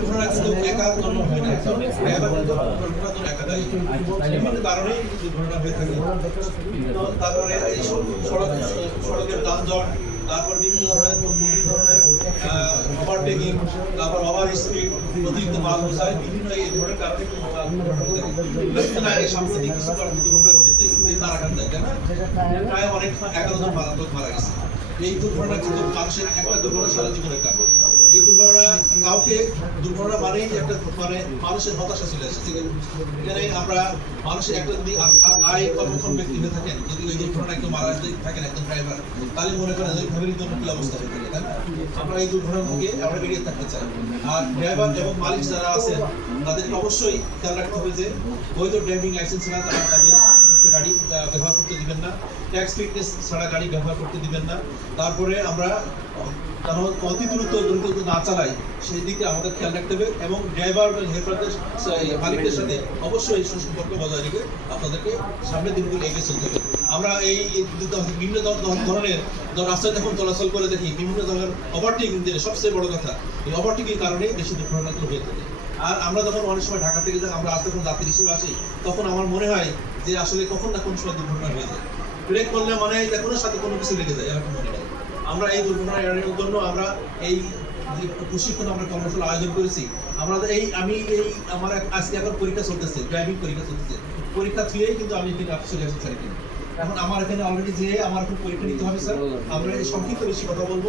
হয় না বিভিন্ন কারণে দুর্ঘটনা হয়ে থাকে তারপরে এই সড়ক সড়কের যানজট তারপর বিভিন্ন ধরনের ধরনের ওভারটেকিং তারপর ওভার স্পিড অতিরিক্ত মাল বোঝায় বিভিন্ন এই ধরনের সাম্প্রতিক কিছু দুর্ঘটনা ঘটেছে না প্রায় অনেক এগারো জন মারা মারা গেছে এই দুর্ঘটনা কিন্তু মানুষের একটা দুর্ঘটনা সারা জীবনের কারণ কাউকে দুর্ঘটনা মানেই একটা মানে মানুষের হতাশা চলে এখানে আমরা মানুষের একটা যদি আয় কর্মক্ষম ব্যক্তি হয়ে থাকেন, যদি ওই দুর্ঘটনায় কেউ মারা থাকেন একজন ড্রাইভার তাহলে মনে করেন ওই ফ্যামিলির জন্য কি অবস্থা হয়ে থাকে, তাই না? আমরা এই দুর্ঘটনা থেকে আমরা বেরিয়ে থাকতে চাই। আর ড্রাইভার এবং মালিক যারা আছেন, তাদেরকে অবশ্যই খেয়াল রাখতে হবে যে বৈধ ড্রাইভিং লাইসেন্স তারা তাদের গাড়ি আহ, ব্যবহার করতে দিবেন না। ট্যাক্স ফিটনেস ছাড়া গাড়ি ব্যবহার করতে দিবেন না। তারপরে আমরা কারণ অতি দ্রুত দ্রুত না চালাই সেই দিকে আমাদের খেয়াল রাখতে হবে এবং ড্রাইভার এবং হেল্পারদের মালিকদের সাথে অবশ্যই সুসম্পর্ক বজায় রেখে আপনাদেরকে সামনের দিনগুলো এগিয়ে চলতে হবে। আমরা এই বিভিন্ন ধরনের রাস্তায় যখন চলাচল করে দেখি, বিভিন্ন ধরনের ওভারটেকিং সবচেয়ে বড় কথা, এই ওভারটেকিং কারণে বেশি দুর্ঘটনাগুলো হয়ে থাকে। আর আমরা যখন অনেক সময় ঢাকা থেকে আমরা আসতে যখন যাত্রী হিসেবে আসি, তখন আমার মনে হয় যে আসলে কখন না কোন সময় দুর্ঘটনা হয়ে যায়। ব্রেক করলে মানে এটা কোনো সাথে কোনো কিছু লেগে যায়, এরকম মনে হয়। আমরা এই দুর্ঘটনা এড়ানোর জন্য আমরা এই যে প্রশিক্ষণ আমরা কর্মশালা আয়োজন করেছি আমরা এই আমি এই আমার আজকে এখন পরীক্ষা চলতেছে ড্রাইভিং পরীক্ষা চলতেছে। পরীক্ষা থুয়েই কিন্তু আমি এখানে চলে আসতে চাই এখন আমার এখানে অলরেডি যে আমার এখন পরীক্ষা নিতে হবে স্যার আমরা সংক্ষিপ্ত বেশি কথা বলব